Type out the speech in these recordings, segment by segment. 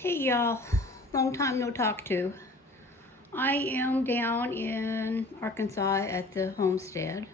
Hey y'all, long time no talk to. I am down in Arkansas at the homestead,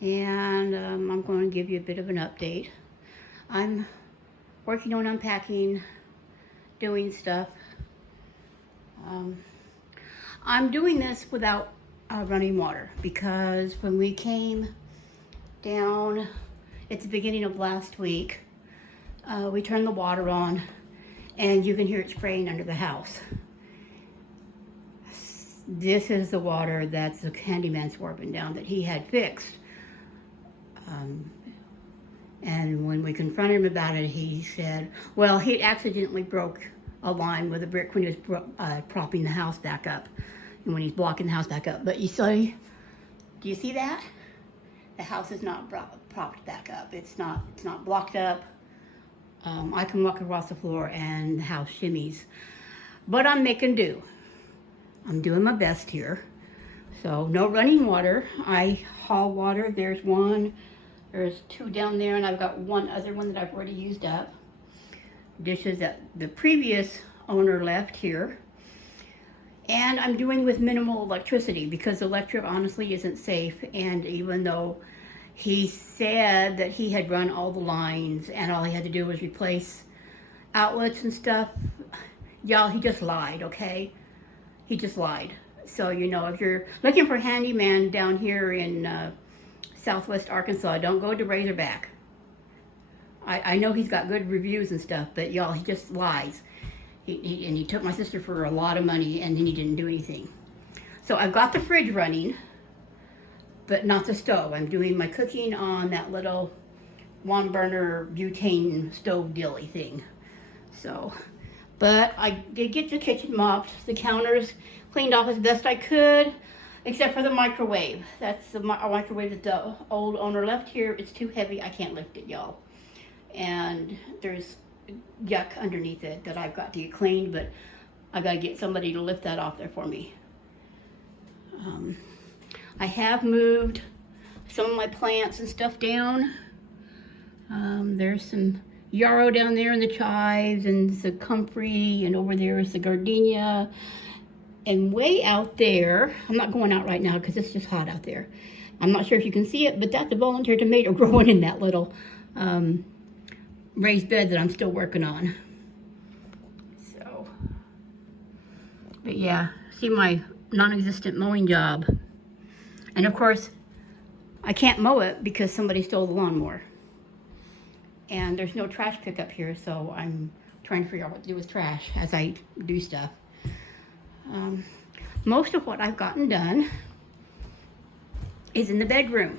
and I'm going to give you a bit of an update. I'm working on unpacking, doing stuff. Um, I'm doing this without running water because when we came down at the beginning of last week, we turned the water on and you can hear it spraying under the house. This is the water that's the handyman swarming down that he had fixed. Um, and when we confronted him about it, he said, well, he accidentally broke a line with a brick when he was propping the house back up and when he's blocking the house back up. But you see, do you see that? The house is not propped back up. It's not blocked up. I can walk across the floor and the house shimmies. But I'm making do. I'm doing my best here. So no running water. I haul water. There's one. There's two down there, and I've got one other one that I've already used up. Dishes that the previous owner left here. And I'm doing with minimal electricity because electric honestly isn't safe. And even though he said that he had run all the lines and all he had to do was replace outlets and stuff, y'all, he just lied, okay? He just lied. So, if you're looking for a handyman down here in southwest Arkansas, don't go to Razorback. I know he's got good reviews and stuff, but y'all, he just lies. He took my sister for a lot of money, and then he didn't do anything. So I've got the fridge running, but not the stove. I'm doing my cooking on that little one burner butane stove dilly thing. So, but I did get the kitchen mopped, the counters cleaned off as best I could, except for the microwave. That's the microwave that the old owner left here. It's too heavy. I can't lift it, y'all. And there's yuck underneath it that I've got to get cleaned, but I got to get somebody to lift that off there for me. I have moved some of my plants and stuff down. There's some yarrow down there and the chives and the comfrey, and over there is the gardenia. And way out there, I'm not going out right now because it's just hot out there. I'm not sure if you can see it, but that's a volunteer tomato growing in that little raised bed that I'm still working on. So, but yeah, see my non-existent mowing job. And of course, I can't mow it because somebody stole the lawnmower. And there's no trash pickup here, so I'm trying to figure out what to do with trash as I do stuff. Most of what I've gotten done is in the bedroom.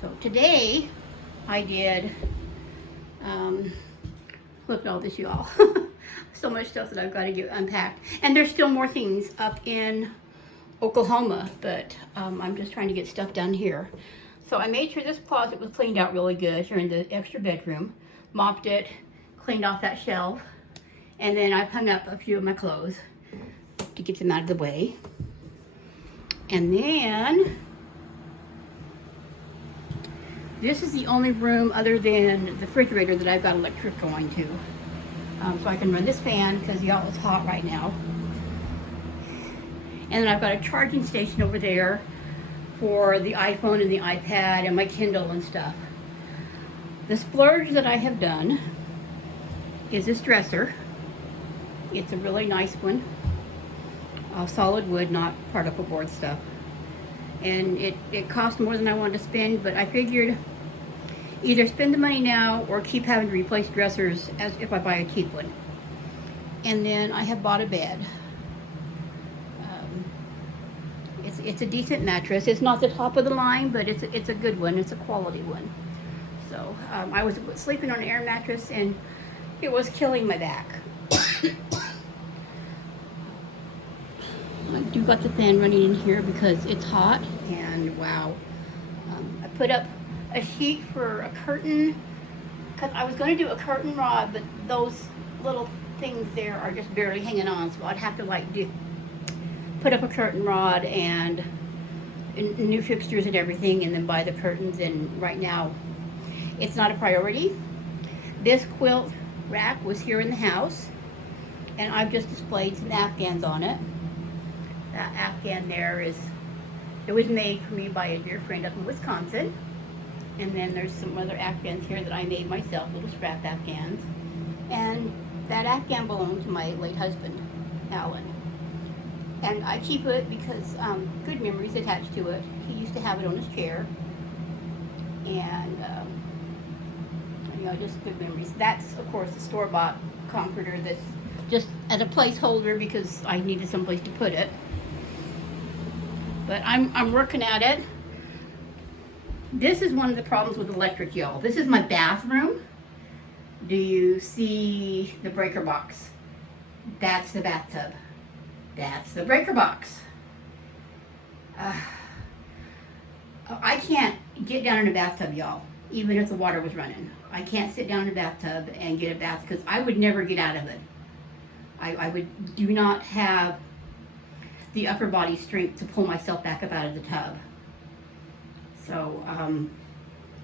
So today I did, look at all this, y'all. So much stuff that I've got to get unpacked. And there's still more things up in Oklahoma, but I'm just trying to get stuff done here. So I made sure this closet was cleaned out really good here in the extra bedroom, mopped it, cleaned off that shelf, and then I've hung up a few of my clothes to get them out of the way. And then this is the only room other than the refrigerator that I've got electric going to. So I can run this fan because y'all, it's hot right now. And then I've got a charging station over there for the iPhone and the iPad and my Kindle and stuff. The splurge that I have done is this dresser. It's a really nice one. Solid wood, not particle board stuff. And it cost more than I wanted to spend, but I figured either spend the money now or keep having to replace dressers as if I buy a cheap one. And then I have bought a bed. It's a decent mattress. It's not the top of the line, but it's a good one. It's a quality one. So I was sleeping on an air mattress and it was killing my back. I do got the fan running in here because it's hot, and wow. I put up a sheet for a curtain because I was going to do a curtain rod, but those little things there are just barely hanging on, so I'd have to put up a curtain rod and new fixtures and everything, and then buy the curtains. And right now it's not a priority. This quilt rack was here in the house, and I've just displayed some Afghans on it. That Afghan there it was made for me by a dear friend up in Wisconsin. And then there's some other Afghans here that I made myself, little scrap Afghans. And that Afghan belonged to my late husband, Alan. And I keep it because good memories attached to it. He used to have it on his chair. And, just good memories. That's, of course, the store-bought comforter that's just as a placeholder because I needed someplace to put it. But I'm working at it. This is one of the problems with electric, y'all. This is my bathroom. Do you see the breaker box? That's the bathtub. That's the breaker box. I can't get down in a bathtub, y'all, even if the water was running. I can't sit down in a bathtub and get a bath because I would never get out of it. I do not have the upper body strength to pull myself back up out of the tub. So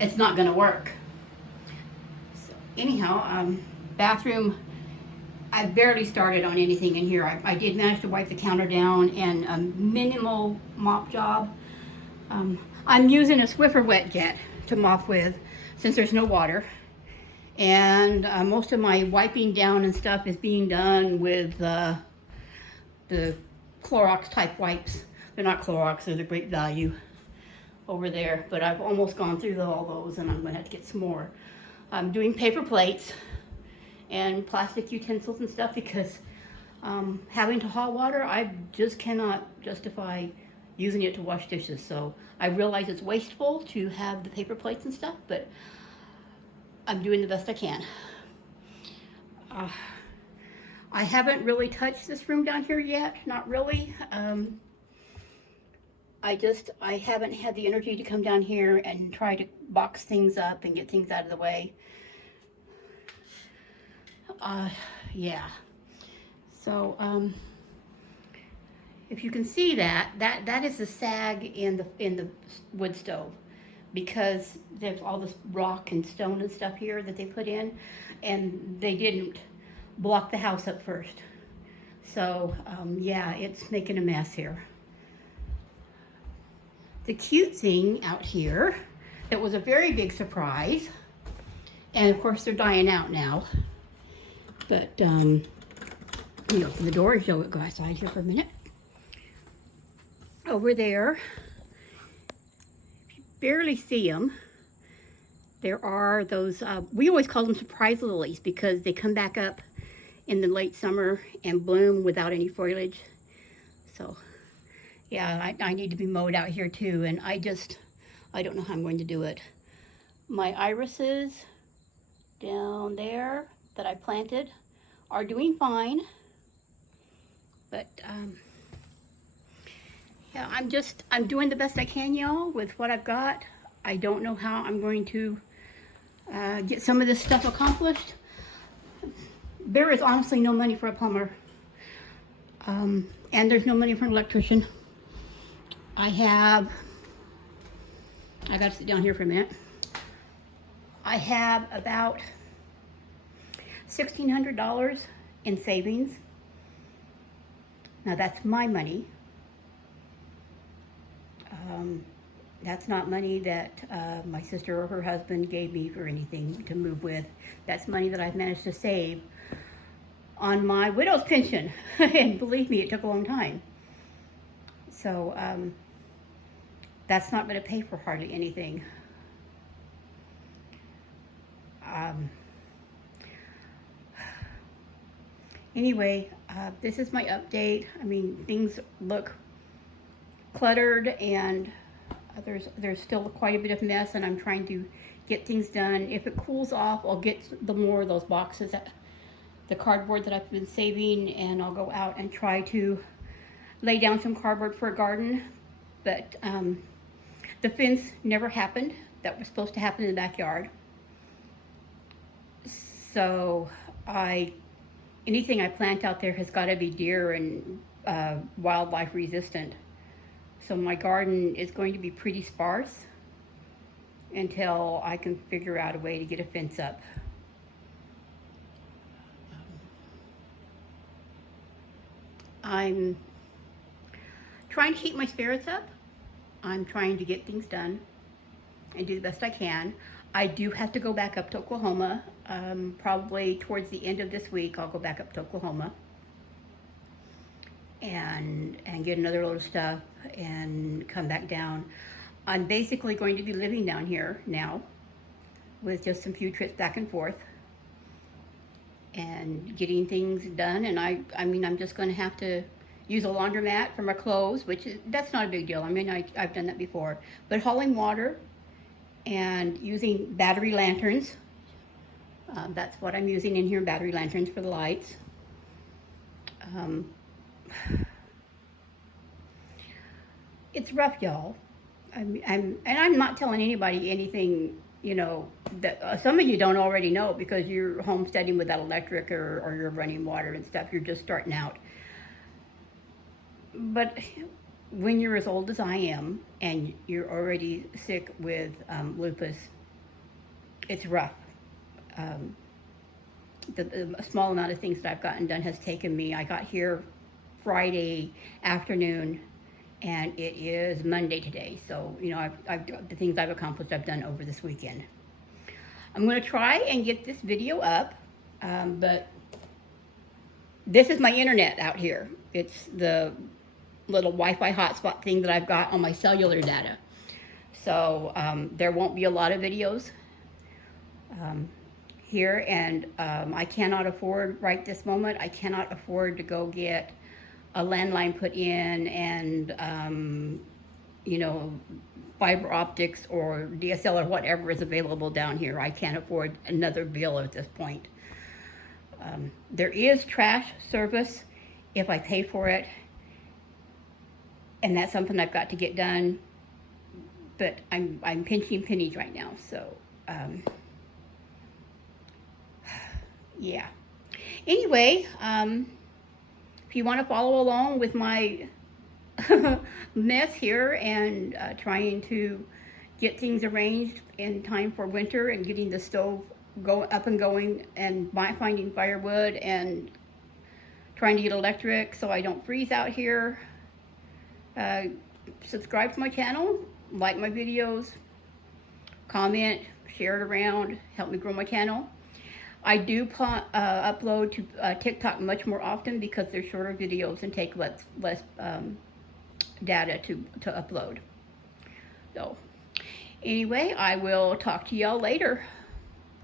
it's not going to work. So anyhow, bathroom, I barely started on anything in here. I did manage to wipe the counter down and a minimal mop job. I'm using a Swiffer wet jet to mop with since there's no water. And most of my wiping down and stuff is being done with the Clorox type wipes. They're not Clorox, they're the Great Value over there, but I've almost gone through all those and I'm going to have to get some more. I'm doing paper plates and plastic utensils and stuff because having to hot water, I just cannot justify using it to wash dishes. So I realize it's wasteful to have the paper plates and stuff, but I'm doing the best I can. I haven't really touched this room down here yet, not really. I haven't had the energy to come down here and try to box things up and get things out of the way. Yeah. So, if you can see that is the sag in the wood stove, because there's all this rock and stone and stuff here that they put in, and they didn't block the house up first. So, yeah, it's making a mess here. The cute thing out here that was a very big surprise, and of course they're dying out now, but let me open the door and show it. Go outside here for a minute. Over there, if you barely see them, there are those, we always call them surprise lilies because they come back up in the late summer and bloom without any foliage. So yeah, I need to be mowed out here too, and I don't know how I'm going to do it. My irises down there that I planted are doing fine, but yeah, I'm doing the best I can, y'all, with what I've got. I don't know how I'm going to get some of this stuff accomplished. There is honestly no money for a plumber, and there's no money for an electrician. I got to sit down here for a minute. I have about $1,600 in savings. Now that's my money. That's not money that my sister or her husband gave me for anything to move with. That's money that I've managed to save on my widow's pension. And believe me, it took a long time. So that's not going to pay for hardly anything. Anyway, this is my update. I mean, things look cluttered and there's still quite a bit of mess, and I'm trying to get things done. If it cools off, I'll get more of those boxes, the cardboard that I've been saving, and I'll go out and try to lay down some cardboard for a garden. But the fence never happened. That was supposed to happen in the backyard. So anything I plant out there has got to be deer and wildlife resistant. So my garden is going to be pretty sparse until I can figure out a way to get a fence up. I'm trying to keep my spirits up. I'm trying to get things done and do the best I can. I do have to go back up to Oklahoma. Probably towards the end of this week, I'll go back up to Oklahoma and get another load of stuff and come back down. I'm basically going to be living down here now with just some few trips back and forth and getting things done. And I mean, I'm just going to have to use a laundromat for my clothes, that's not a big deal. I mean, I've done that before. But hauling water and using battery lanterns, that's what I'm using in here, battery lanterns for the lights. It's rough, y'all. And I'm not telling anybody anything, you know, that some of you don't already know because you're homesteading without electric or you're running water and stuff. You're just starting out. But when you're as old as I am and you're already sick with lupus, it's rough. The small amount of things that I've gotten done has taken me. I got here Friday afternoon, and it is Monday today. So, you know, the things I've accomplished, I've done over this weekend. I'm going to try and get this video up, but this is my internet out here. It's the little Wi-Fi hotspot thing that I've got on my cellular data. So there won't be a lot of videos here, and I cannot afford, right this moment, I cannot afford to go get a landline put in and, you know, fiber optics or DSL or whatever is available down here. I can't afford another bill at this point. There is trash service if I pay for it, and that's something I've got to get done, but I'm pinching pennies right now, so yeah. Anyway, if you want to follow along with my mess here and trying to get things arranged in time for winter and getting the stove up and going and finding firewood and trying to get electric so I don't freeze out here, subscribe to my channel, like my videos, comment, share it around, help me grow my channel. I do upload to TikTok much more often because they're shorter videos and take less data to upload. So anyway, I will talk to y'all later.